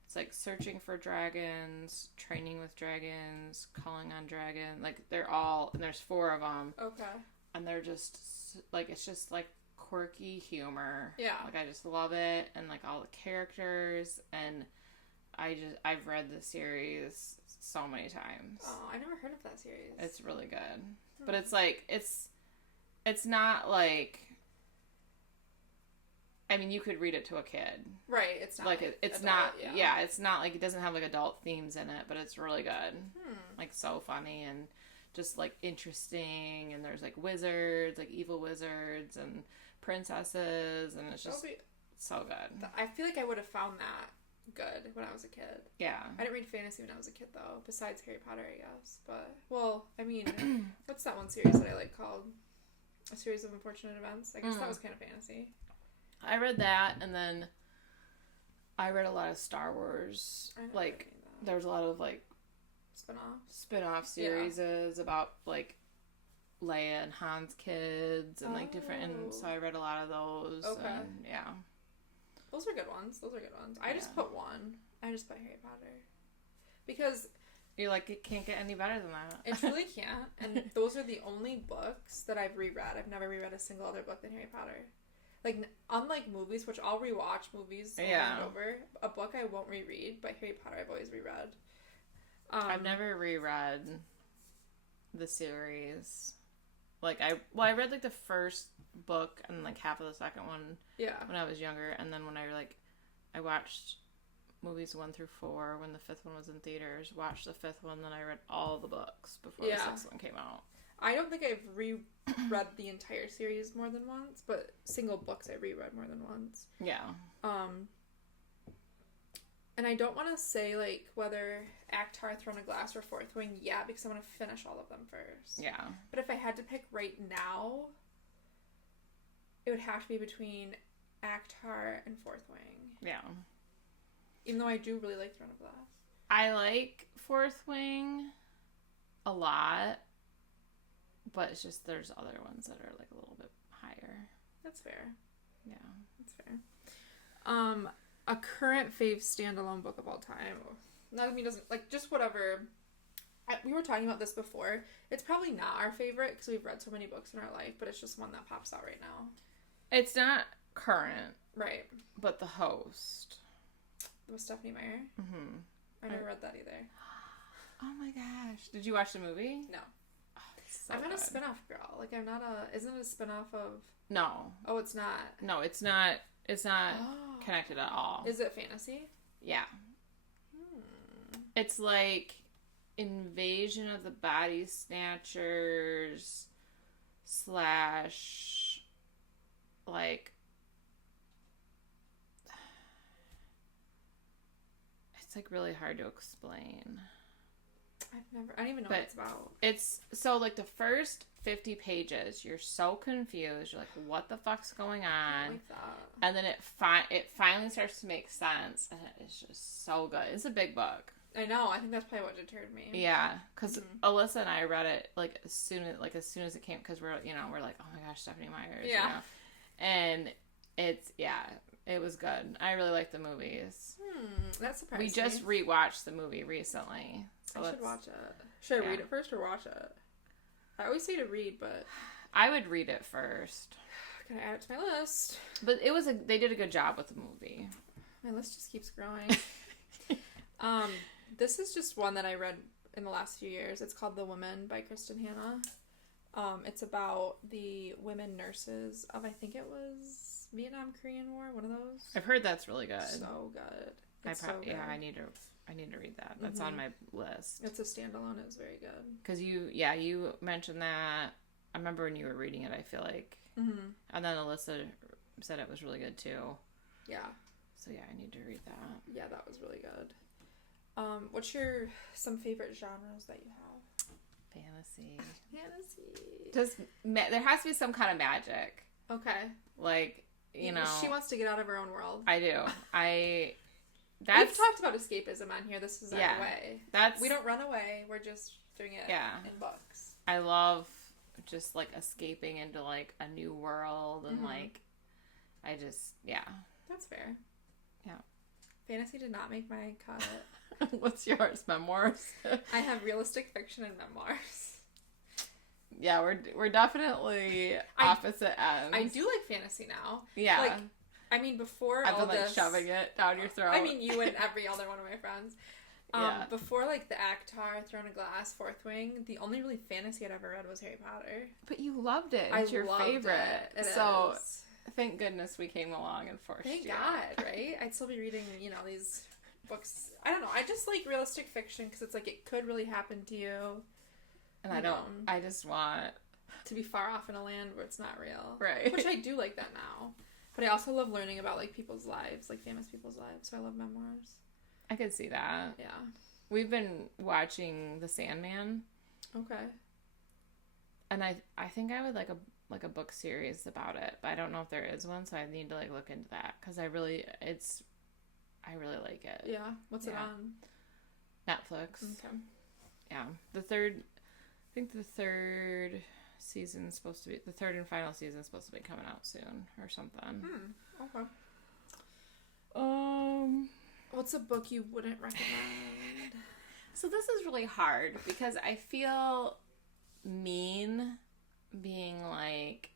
It's like Searching for Dragons, Training with Dragons, Calling on Dragon. Like, they're all... And there's 4 of them. Okay. And they're just... Like, it's just, like, quirky humor. Yeah. Like, I just love it. And, like, all the characters. And I've read the series so many times. Oh, I never heard of that series. It's really good. But it's, like... It's not, like... I mean, you could read it to a kid. Right, it's not like it's adult, not it's not like, it doesn't have like adult themes in it, but it's really good. Like, so funny and just like interesting, and there's like wizards, like evil wizards and princesses, and it's just so good. I feel like I would have found that good when I was a kid. Yeah. I didn't read fantasy when I was a kid though, besides Harry Potter, I guess. But, well, I mean, what's that one series that I like called A Series of Unfortunate Events? I guess that was kind of fantasy. I read that, and then I read a lot of Star Wars. Like, there was a lot of, like, spin-off series about, like, Leia and Han's kids and, like, different... And so I read a lot of those. Okay. And, yeah. Those are good ones. I just put one. I just put Harry Potter. Because... You're like, it can't get any better than that. It truly can't. And those are the only books that I've reread. I've never reread a single other book than Harry Potter. Like, unlike movies, which I'll rewatch movies over and over, a book I won't reread, but Harry Potter I've always reread. I've never reread the series. Like, I read, like, the first book and, like, half of the second one when I was younger, and then when I watched movies 1 through 4 when the 5th one was in theaters, watched the 5th one, then I read all the books before the 6th one came out. I don't think I've reread the entire series more than once, but single books I reread more than once. Yeah. And I don't want to say, like, whether Akhtar, Throne of Glass, or Fourth Wing because I want to finish all of them first. Yeah. But if I had to pick right now, it would have to be between Akhtar and Fourth Wing. Yeah. Even though I do really like Throne of Glass. I like Fourth Wing a lot. But it's just, there's other ones that are, like, a little bit higher. That's fair. Yeah. That's fair. A current fave standalone book of all time. Not, I mean, doesn't, like, just whatever. We were talking about this before. It's probably not our favorite, because we've read so many books in our life, but it's just one that pops out right now. It's not current. Right. But The Host. With Stephanie Meyer? Mm-hmm. I never read that either. Oh my gosh. Did you watch the movie? No. So I'm not a spin-off girl. Like, I'm not isn't it a spin-off of... No. Oh, it's not? No, it's not connected at all. Is it fantasy? Yeah. It's like Invasion of the Body Snatchers / like... It's, like, really hard to explain. I don't even know what it's about. It's, so, like, the first 50 pages, you're so confused. You're like, what the fuck's going on? I like that. And then it finally starts to make sense, and it's just so good. It's a big book. I know. I think that's probably what deterred me. Yeah, because Alyssa and I read it as soon as it came, because we're like, oh my gosh, Stephanie Meyers. Yeah. You know? And it was good. I really like the movies. That surprised me. We just rewatched the movie recently. So I should watch it. Should I read it first or watch it? I always say to read, but I would read it first. Can I add it to my list? But they did a good job with the movie. My list just keeps growing. This is just one that I read in the last few years. It's called The Woman by Kristen Hanna. It's about the women nurses of, I think it was Vietnam, Korean War, one of those. I've heard that's really good. So good. Yeah, I need to read that. That's on my list. It's a standalone. It's very good. Because you mentioned that. I remember when you were reading it, I feel like. And then Alyssa said it was really good too. Yeah. So yeah, I need to read that. Yeah, that was really good. What's some favorite genres that you have? Fantasy. There has to be some kind of magic. Okay. Like, you know. She wants to get out of her own world. I do. We've talked about escapism on here. This is our way. We don't run away. We're just doing it in books. I love just like escaping into like a new world and like That's fair. Yeah. Fantasy did not make my cut. What's yours? Memoirs? I have realistic fiction and memoirs. Yeah, we're definitely opposite ends. I do like fantasy now. Yeah. Like, I mean, before I've been shoving it down your throat. I mean, you and every other one of my friends. Before like the ACOTAR, Throne of Glass, Fourth Wing, the only really fantasy I'd ever read was Harry Potter. But you loved it. It's your favorite. It is. Thank goodness we came along and forced you. Thank God, right? I'd still be reading, these books. I don't know. I just like realistic fiction because it's like it could really happen to you. And I just want to be far off in a land where it's not real. Right. Which I do like that now. But I also love learning about like people's lives, like famous people's lives. So I love memoirs. I could see that. Yeah. We've been watching The Sandman. Okay. And I think I would like a book series about it, but I don't know if there is one, so I need to like look into that because I really like it. Yeah. What's it on? Netflix. Okay. Yeah. The third season's supposed to be, the third and final season's supposed to be coming out soon or something. Okay. What's a book you wouldn't recommend? So this is really hard because I feel mean being like,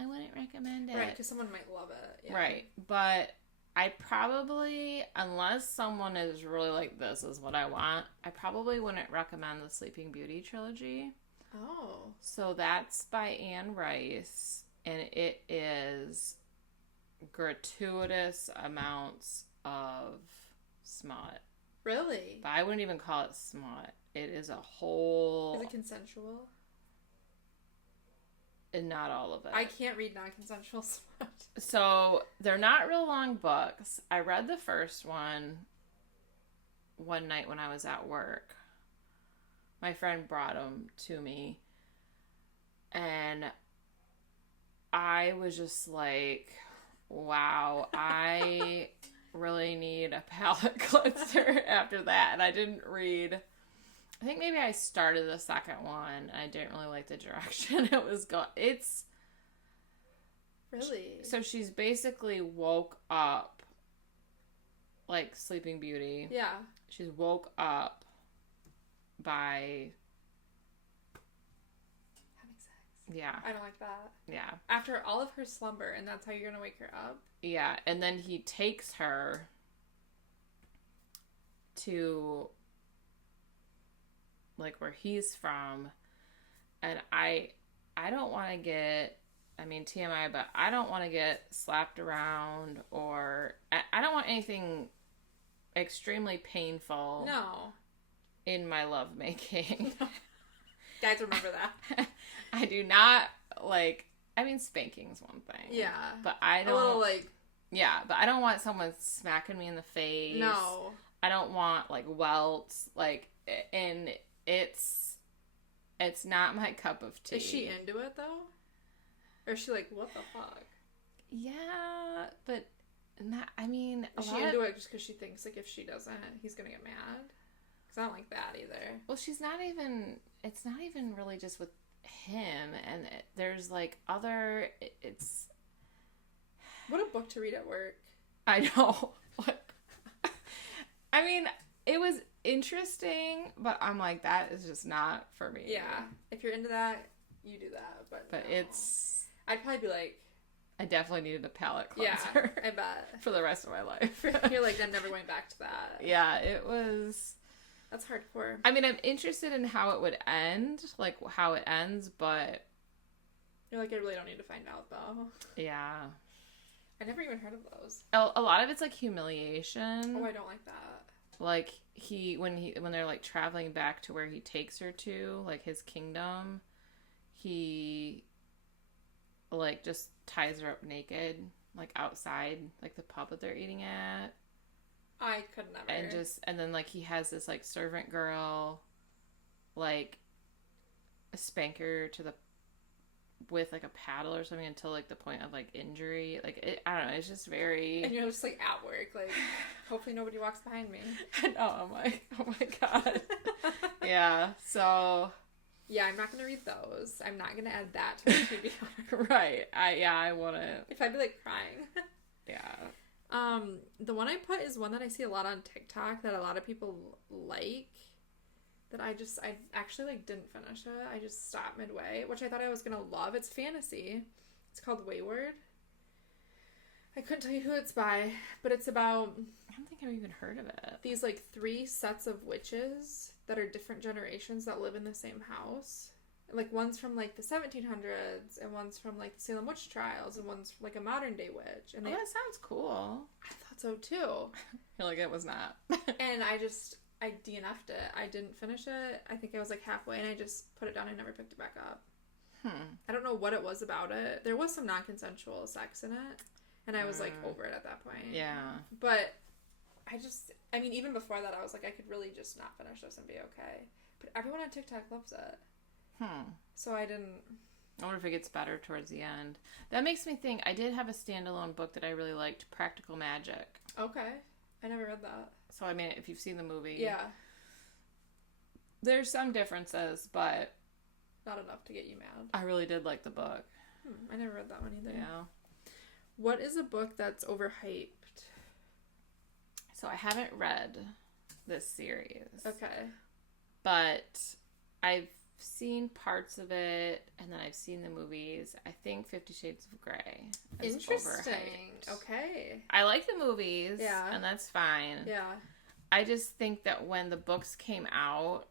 I wouldn't recommend it. Right, because someone might love it. Yeah. Right, but I probably, unless someone is really like, this is what I want, I probably wouldn't recommend the Sleeping Beauty trilogy. Oh. So that's by Anne Rice, and it is gratuitous amounts of smut. Really? But I wouldn't even call it smut. It is a whole... Is it consensual? And not all of it. I can't read non-consensual smut. So, they're not real long books. I read the first one night when I was at work. My friend brought them to me. And I was just like, wow, I really need a palate cleanser after that. And I didn't read... I think maybe I started the second one and I didn't really like the direction it was going. It's... Really? So she's basically woke up, like Sleeping Beauty. Yeah. She's woke up by... having sex. Yeah. I don't like that. Yeah. After all of her slumber, and that's how you're gonna wake her up? Yeah, and then he takes her to... like where he's from, and I don't want to get, I mean TMI, but I don't want to get slapped around, or I don't want anything extremely painful. No. In my lovemaking. Guys, remember that. I do not like. I mean, spanking's one thing. Yeah. But I don't. A little like. Yeah, but I don't want someone smacking me in the face. No. I don't want like welts, like, and it's not my cup of tea. Is she into it though? Or is she like, what the fuck? Yeah, but not. I mean, is she into it just because she thinks like if she doesn't, he's gonna get mad? I don't like that either. Well, it's not even really just with him, and there's like other, it's... What a book to read at work. I know. I mean, it was interesting, but I'm like, that is just not for me. Yeah. If you're into that, you do that. But no. I'd probably be like... I definitely needed a palate cleanser. Yeah, I bet. For the rest of my life. You're like, I'm never going back to that. Yeah, it was... That's hardcore. I mean, I'm interested in how it would end, like how it ends, but... You're like, I really don't need to find out, though. Yeah. I never even heard of those. A lot of it's like humiliation. Oh, I don't like that. Like when they're like traveling back to where he takes her to, like his kingdom, he like just ties her up naked, like outside, like the pub that they're eating at. I could never. And then like he has this like servant girl, like spank her with like a paddle or something until like the point of like injury. Like I don't know, it's just very... And you're just like at work, like hopefully nobody walks behind me. I know, I'm like, oh my god. Yeah, so... Yeah, I'm not gonna read those. I'm not gonna add that to my TBR. Right. I wouldn't. If I'd be like crying. Yeah. The one I put is one that I see a lot on TikTok that a lot of people like. That I actually like didn't finish it. I just stopped midway, which I thought I was gonna love. It's fantasy. It's called Wayward. I couldn't tell you who it's by, but it's about... I don't think I've even heard of it. These like 3 sets of witches that are different generations that live in the same house. Like one's from like the 1700s, and one's from like the Salem witch trials, and one's like a modern day witch. And that sounds cool. I thought so too. You're like, it was not. And I DNF'd it. I didn't finish it. I think I was like halfway, and I just put it down and never picked it back up. I don't know what it was about it. There was some non-consensual sex in it, and I was like over it at that point. Yeah. But I mean, even before that, I was like, I could really just not finish this and be okay. But everyone on TikTok loves it. So I didn't... I wonder if it gets better towards the end. That makes me think, I did have a standalone book that I really liked, Practical Magic. Okay. I never read that. So, I mean, if you've seen the movie... Yeah. There's some differences, but... Not enough to get you mad. I really did like the book. I never read that one either. Yeah. What is a book that's overhyped? So, I haven't read this series. Okay. But I've seen parts of it, and then I've seen the movies. I think 50 Shades of Grey is interesting. Overhyped. Okay. I like the movies, yeah, and that's fine. Yeah. I just think that when the books came out,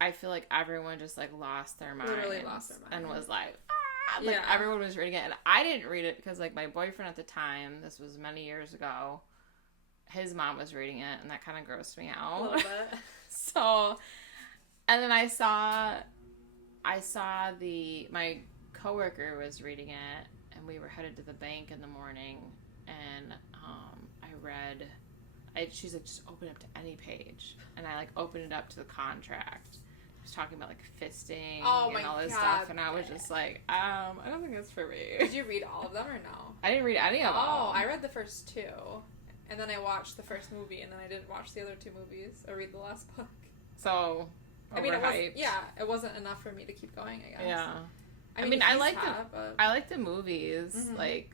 I feel like everyone just like lost their mind. Literally lost their mind. And was like, ah! Like everyone was reading it, and I didn't read it because like my boyfriend at the time, this was many years ago, his mom was reading it, and that kind of grossed me out. A little bit. So, and then I saw my coworker was reading it, and we were headed to the bank in the morning, and she's like, just open it up to any page, and I like opened it up to the contract. It was talking about like fisting and all this stuff, and I was just like, I don't think that's for me. Did you read all of them or no? I didn't read any of them. Oh, I read the first 2, and then I watched the first movie, and then I didn't watch the other 2 movies or read the last book. So, I mean, it wasn't enough for me to keep going, I guess. Yeah. I mean, I like the movies, like,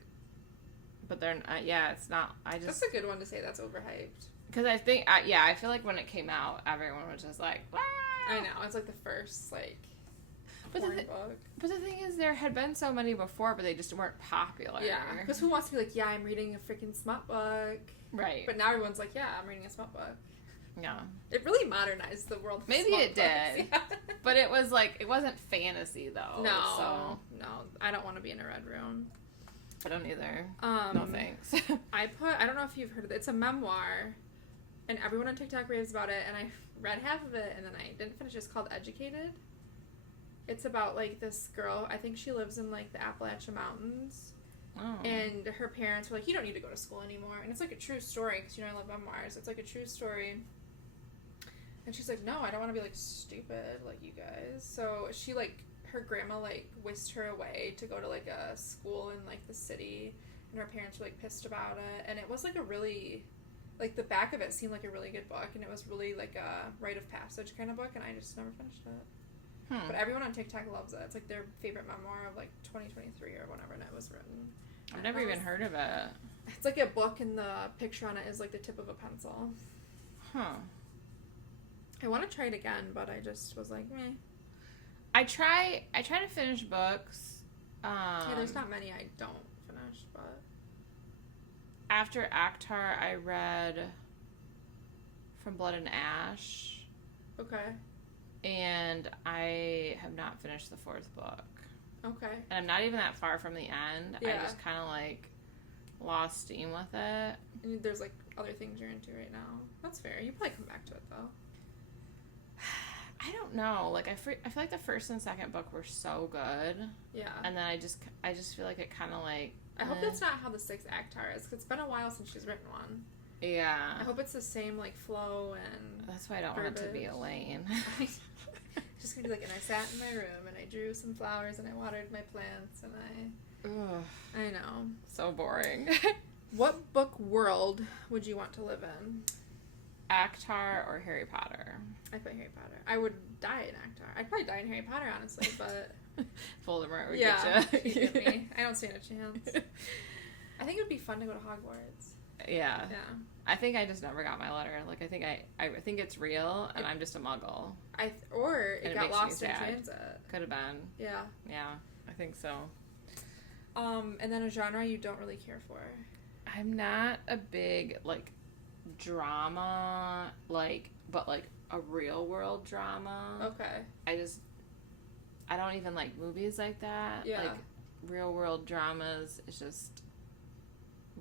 but they're not, it's not, That's a good one to say that's overhyped. Because I think, I feel like when it came out, everyone was just like, "Wah!" I know, it's like the first, like, book. But the thing is, there had been so many before, but they just weren't popular. Yeah, because who wants to be like, yeah, I'm reading a freaking smut book. Right. But now everyone's like, yeah, I'm reading a smut book. Yeah. It really modernized the world. Maybe it did. Yeah. But it was like, it wasn't fantasy though. No. No. I don't want to be in a red room. I don't either. No thanks. I don't know if you've heard of it. It's a memoir, and everyone on TikTok raves about it, and I read half of it, and then I didn't finish it. It's called Educated. It's about like this girl, I think she lives in like the Appalachian Mountains. Oh. And her parents were like, you don't need to go to school anymore. And it's like a true story, because I love memoirs. It's like a true story. And she's like, no, I don't want to be, like, stupid like you guys. So she, like, her grandma, like, whisked her away to go to, like, a school in, like, the city. And her parents were, like, pissed about it. And it was, like, a really, like, the back of it seemed like a really good book, and it was really, like, a rite of passage kind of book, and I just never finished it. But everyone on TikTok loves it. It's, like, their favorite memoir of, like, 2023 or whenever it was written. I've never even heard of it. It's, like, a book, and the picture on it is, like, the tip of a pencil. Huh. I want to try it again, but I just was like, meh. I try to finish books. Yeah, there's not many I don't finish, but... After Akhtar, I read From Blood and Ash. Okay. And I have not finished the 4th book. Okay. And I'm not even that far from the end. Yeah. I just kind of, like, lost steam with it. And there's, like, other things you're into right now. That's fair. You probably come back to it, though. I don't know. Like, I feel like the 1st and 2nd book were so good. Yeah. And then I just feel like it kind of, like... I hope that's not how the 6th Akhtar is, because it's been a while since she's written one. Yeah. I hope it's the same, like, flow and... That's why I don't want it to be Elaine. Just gonna be like, and I sat in my room, and I drew some flowers, and I watered my plants, and Ugh. I know. So boring. What book world would you want to live in? Akhtar or Harry Potter? I put Harry Potter. I would die in Akhtar. I'd probably die in Harry Potter, honestly, but... Voldemort would get you. He'd get me. I don't stand a chance. I think it would be fun to go to Hogwarts. Yeah. Yeah. I think I just never got my letter. Like, I think it's real, and I'm just a muggle. Or it got lost in transit. Could have been. Yeah. Yeah, I think so. And then a genre you don't really care for? I'm not a big, like, drama, like, but, like, a real world drama. Okay. I don't even like movies like that. Yeah. Like, real world dramas is just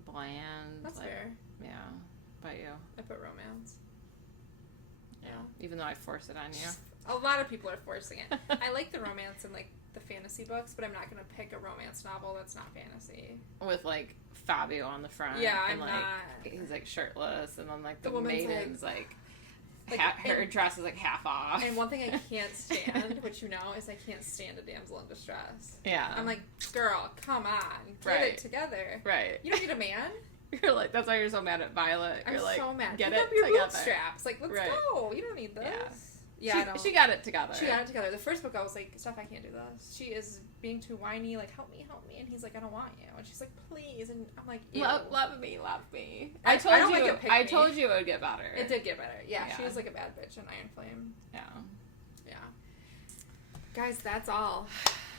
bland. That's like, fair. Yeah. About you? I put romance. Yeah. Even though I force it on you. A lot of people are forcing it. I like the romance and, like, the fantasy books, but I'm not going to pick a romance novel that's not fantasy. With, like, Fabio on the front. Yeah, and, I'm like, not... He's, like, shirtless, and then, like, the woman's maiden's, like her dress is, like, half off. And one thing I can't stand, which you know, is I can't stand a damsel in distress. Yeah. I'm like, girl, come on. Get it together. Right. You don't need a man. You're like, that's why you're so mad at Violet. You're like, so mad. Get Pick it up your together. bootstraps. Like, let's go. You don't need this. Yeah, she got it together. She got it together. The first book, I was like, Steph, I can't do this. She is being too whiny, like, help me. And he's like, I don't want you. And she's like, please. And I'm like, ew. Love me. I told you it would get better. It did get better. Yeah, she was like a bad bitch in Iron Flame. Yeah. Guys, that's all.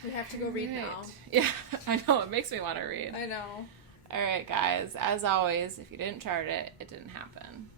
We have to go read now. Yeah, I know. It makes me want to read. I know. All right, guys. As always, if you didn't chart it, it didn't happen.